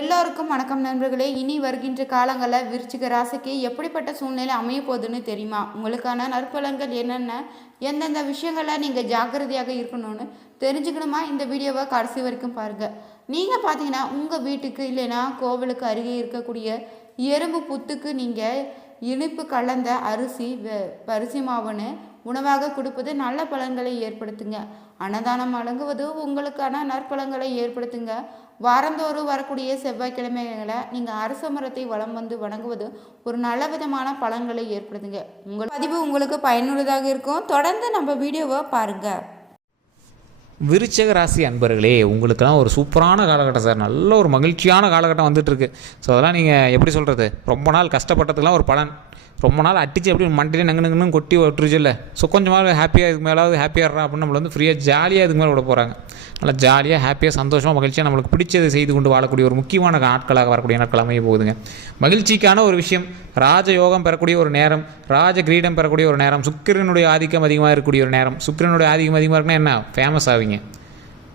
எல்லோருக்கும் வணக்கம் நண்பர்களே. இனி வருகின்ற காலங்களில் விருச்சிக ராசிக்கு எப்படிப்பட்ட சூழ்நிலை அமைய போகுதுன்னு தெரியுமா? உங்களுக்கான நற்பலன்கள் என்னென்ன, எந்தெந்த விஷயங்களை நீங்கள் ஜாக்கிரதையாக இருக்கணும்னு தெரிஞ்சுக்கணுமா? இந்த வீடியோவை கடைசி வரைக்கும் பாருங்கள். நீங்கள் பார்த்தீங்கன்னா உங்கள் வீட்டுக்கு இல்லைன்னா கோவிலுக்கு அருகே இருக்கக்கூடிய எறும்பு புத்துக்கு நீங்கள் இனிப்பு கலந்த பரிசி மாவுன்னு உணவாக கொடுப்பது நல்ல பலன்களை ஏற்படுத்துங்க. அன்னதானம் வழங்குவது உங்களுக்கான நற்பலன்களை ஏற்படுத்துங்க. வாரந்தோறும் வரக்கூடிய செவ்வாய்க்கிழமைகளை நீங்கள் அரச மரத்தை வலம் வந்து வணங்குவது ஒரு நல்ல விதமான பலன்களை ஏற்படுத்துங்க. உங்கள் பதிவு உங்களுக்கு பயனுள்ளதாக இருக்கும். தொடர்ந்து நம்ம வீடியோவை பாருங்கள். விருச்சிக ராசி அன்பர்களே, உங்களுக்கெல்லாம் ஒரு சூப்பரான காலகட்டம் சார். நல்ல ஒரு மகிழ்ச்சியான காலகட்டம் வந்துட்டுருக்கு. ஸோ அதெல்லாம் நீங்கள் எப்படி சொல்கிறது, ரொம்ப நாள் கஷ்டப்பட்டதுக்கெலாம் ஒரு பலன். ரொம்ப நாள் அடிச்சு எப்படி மண்டிலே நங்கு கொட்டி விட்டுருச்சு இல்லை. ஸோ கொஞ்சமாக ஹாப்பியாக இதுக்கு மேலாவது ஹாப்பியாக அப்படின்னு நம்மளை வந்து ஃப்ரீயாக ஜாலியாக இதுக்கு மேலே விட போகிறாங்க. நல்லா ஜாலியாக ஹாப்பியாக சந்தோஷமாக மகிழ்ச்சியாக நம்மளுக்கு பிடிச்சதை செய்து கொண்டு வாழக்கூடிய ஒரு முக்கியமான நாட்களாக வரக்கூடிய நாட்கள் அமைய போகுதுங்க. மகிழ்ச்சிக்கான ஒரு விஷயம், ராஜயோகம் பெறக்கூடிய ஒரு நேரம், ராஜ கிரீடம் பெறக்கூடிய ஒரு நேரம், சுக்கிரனுடைய ஆதிக்கம் அதிகமாக இருக்கக்கூடிய ஒரு நேரம். சுக்கிரனுடைய ஆதிக்கம் அதிகமாக இருக்குன்னா என்ன, ஃபேமஸ் ஆவீங்க.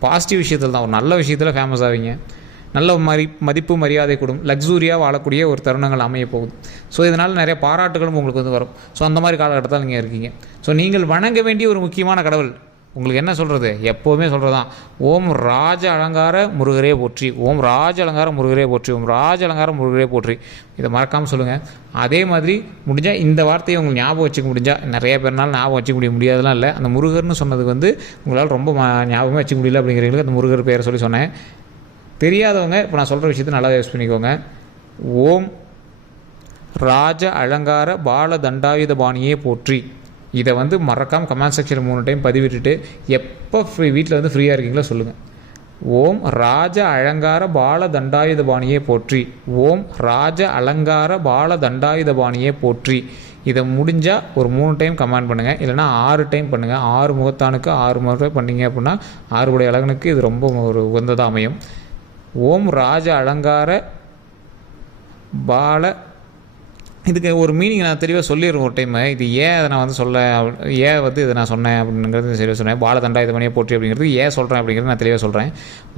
பாசிட்டிவ் விஷயத்தில் தான், ஒரு நல்ல விஷயத்தில் ஃபேமஸ் ஆவீங்க. நல்ல மதிப்பு மரியாதை கூடும், லக்ஸூரியாக வாழக்கூடிய ஒரு தருணங்கள் அமைய போகுது. ஸோ இதனால் நிறைய பாராட்டுகளும் உங்களுக்கு வந்து வரும். ஸோ அந்த மாதிரி காலகட்டத்தில் நீங்கள் இருக்கீங்க. ஸோ நீங்கள் வணங்க வேண்டிய ஒரு முக்கியமான கடவுள், உங்களுக்கு என்ன சொல்கிறது, எப்போவுமே சொல்கிறது தான், ஓம் ராஜ அலங்கார முருகரே போற்றி, ஓம் ராஜ அலங்கார முருகரே போற்றி, ஓம் ராஜ அலங்கார முருகரே போற்றி. இதை மறக்காமல் சொல்லுங்கள். அதே மாதிரி முடிஞ்சால் இந்த வார்த்தையை உங்களுக்கு ஞாபகம் வச்சுக்க முடிஞ்சால், நிறைய பேர்னால ஞாபகம் வச்சுக்க முடியாதெல்லாம் இல்லை, அந்த முருகர்னு சொன்னது வந்து உங்களால் ரொம்ப ஞாபகமாக வச்சுக்க முடியல அப்படிங்கிறவங்களுக்கு அந்த முருகர் பேரை சொன்னேன். தெரியாதவங்க இப்போ நான் சொல்கிற விஷயத்தை நல்லா யூஸ் பண்ணிக்கோங்க. ஓம் ராஜ அலங்கார பால தண்டாயுத பாணியே போற்றி. இதை வந்து மறக்காமல் கமெண்ட் செக்ஷன் 3 டைம் பதிவிட்டுட்டு எப்போ வீட்டில் வந்து ஃப்ரீயாக இருக்கீங்களோ சொல்லுங்கள். ஓம் ராஜ அலங்கார பால தண்டாயுத பாணியே போற்றி, ஓம் ராஜ அலங்கார பால தண்டாயுத பாணியே போற்றி. இதை முடிஞ்சால் ஒரு 3 டைம் கமெண்ட் பண்ணுங்கள், இல்லைனா 6 டைம் பண்ணுங்கள். 6 முகத்தானுக்கு 6 முறை பண்ணிங்க அப்படின்னா 6 உடைய அழகனுக்கு இது ரொம்ப ஒரு உகந்ததாக அமையும். ஓம் ராஜ அலங்கார பால, இதுக்கு ஒரு மீனிங் நான் தெளிவாக சொல்லிடுறேன் ஒரு டைம். இது ஏன் அதை நான் வந்து ஏன் வந்து இதை நான் சொன்னேன் அப்படிங்கிறது சரியாக சொன்னேன். பால தண்டாயுதமணியை போற்றி அப்படிங்கிறது ஏன் சொல்கிறேன் அப்படிங்கிறது நான் தெளிவாக சொல்கிறேன்.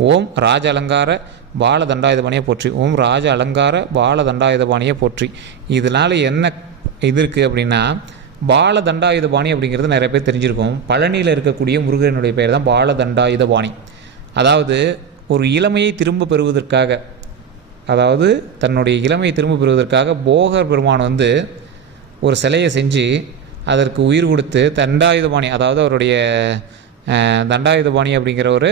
ஓம் ராஜ அலங்கார பால தண்டாயுதபாணியை போற்றி, ஓம் ராஜ அலங்கார பால தண்டாயுதபாணியை போற்றி. இதனால் என்ன இது இருக்குது அப்படின்னா, பால தண்டாயுதபாணி அப்படிங்கிறது நிறைய பேர் தெரிஞ்சிருக்கும். பழனியில் இருக்கக்கூடிய முருகனுடைய பெயர் தான் பால தண்டாயுதபாணி. அதாவது ஒரு இளமையை திரும்ப பெறுவதற்காக, அதாவது தன்னுடைய இளமையை திரும்ப பெறுவதற்காக போகர் பெருமான் வந்து ஒரு சிலையை செஞ்சு அதற்கு உயிர் கொடுத்து தண்டாயுதபாணி, அதாவது அவருடைய தண்டாயுதபாணி அப்படிங்கிற ஒரு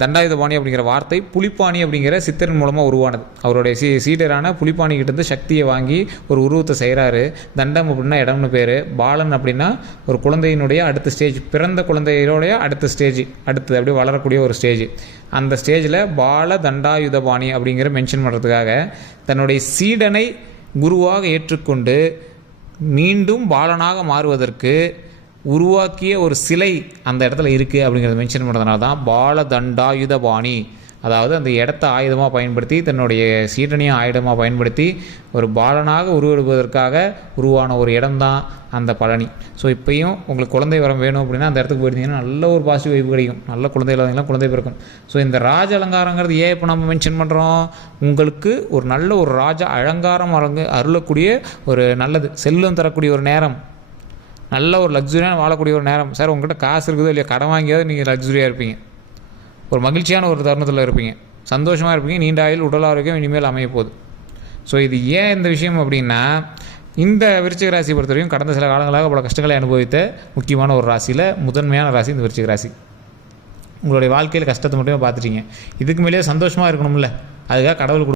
தண்டாயுதபாணி அப்படிங்கிற வார்த்தை புலிப்பாணி அப்படிங்கிற சித்தரின் மூலமாக உருவானது. அவருடைய சீடரான புலிப்பாணி கிட்டேருந்து சக்தியை வாங்கி ஒரு உருவத்தை செய்கிறாரு. தண்டம் அப்படின்னா இடம்னு பேர், பாலன் அப்படின்னா ஒரு குழந்தையினுடைய அடுத்த ஸ்டேஜ், பிறந்த குழந்தையோடைய அடுத்த ஸ்டேஜ், அடுத்து அப்படியே வளரக்கூடிய ஒரு ஸ்டேஜ். அந்த ஸ்டேஜில் பால தண்டாயுதபாணி அப்படிங்கிற மென்ஷன் பண்ணுறதுக்காக தன்னுடைய சீடனை குருவாக ஏற்றுக்கொண்டு மீண்டும் பாலனாக மாறுவதற்கு உருவாக்கிய ஒரு சிலை அந்த இடத்துல இருக்குது அப்படிங்கிறத மென்ஷன் பண்ணுறதுனால தான் பால தண்டாயுதபாணி. அதாவது அந்த இடத்த ஆயுதமாக பயன்படுத்தி, தன்னுடைய சீடனையும் ஆயுதமாக பயன்படுத்தி ஒரு பாலனாக உருவெடுப்பதற்காக உருவான ஒரு இடம் தான் அந்த பழனி. ஸோ இப்போயும் உங்களுக்கு குழந்தை வரம் வேணும் அப்படின்னா அந்த இடத்துக்கு போயிருந்தீங்கன்னா நல்ல ஒரு பாசிட்டிவ் வைப்பு கிடைக்கும். நல்ல குழந்தை இல்லாதவங்களாம் குழந்தை பிறக்கும். ஸோ இந்த ராஜ அலங்காரங்கிறது ஏன் இப்போ நம்ம மென்ஷன் பண்ணுறோம், உங்களுக்கு ஒரு நல்ல ஒரு ராஜ அலங்காரம் அருளக்கூடிய ஒரு நல்லது, செல்வம் தரக்கூடிய ஒரு நேரம், நல்ல ஒரு லக்ஸுரியான வாழக்கூடிய ஒரு நேரம். சார் உங்கள்கிட்ட காசு இருக்குதோ இல்லையா, கடன் வாங்கியாவது நீங்கள் லக்ஸுரியாக இருப்பீங்க, ஒரு மகிழ்ச்சியான ஒரு தருணத்தில் இருப்பீங்க, சந்தோஷமாக இருப்பீங்க, நீண்ட ஆயுள் உடல் ஆரோக்கியம் இனிமேல் அமைய போகுது. ஸோ இது ஏன் இந்த விஷயம் அப்படின்னா, இந்த விருச்சிக ராசி பொறுத்தவரைக்கும் கடந்த சில காலங்களாக பல கஷ்டங்களை அனுபவித்த முக்கியமான ஒரு ராசியில் முதன்மையான ராசி இந்த விருச்சிக ராசி. உங்களுடைய வாழ்க்கையில் கஷ்டத்தை மட்டுமே பார்த்துட்டீங்க, இதுக்கு மேலேயே சந்தோஷமாக இருக்கணும்ல, அதுக்காக கடவுள்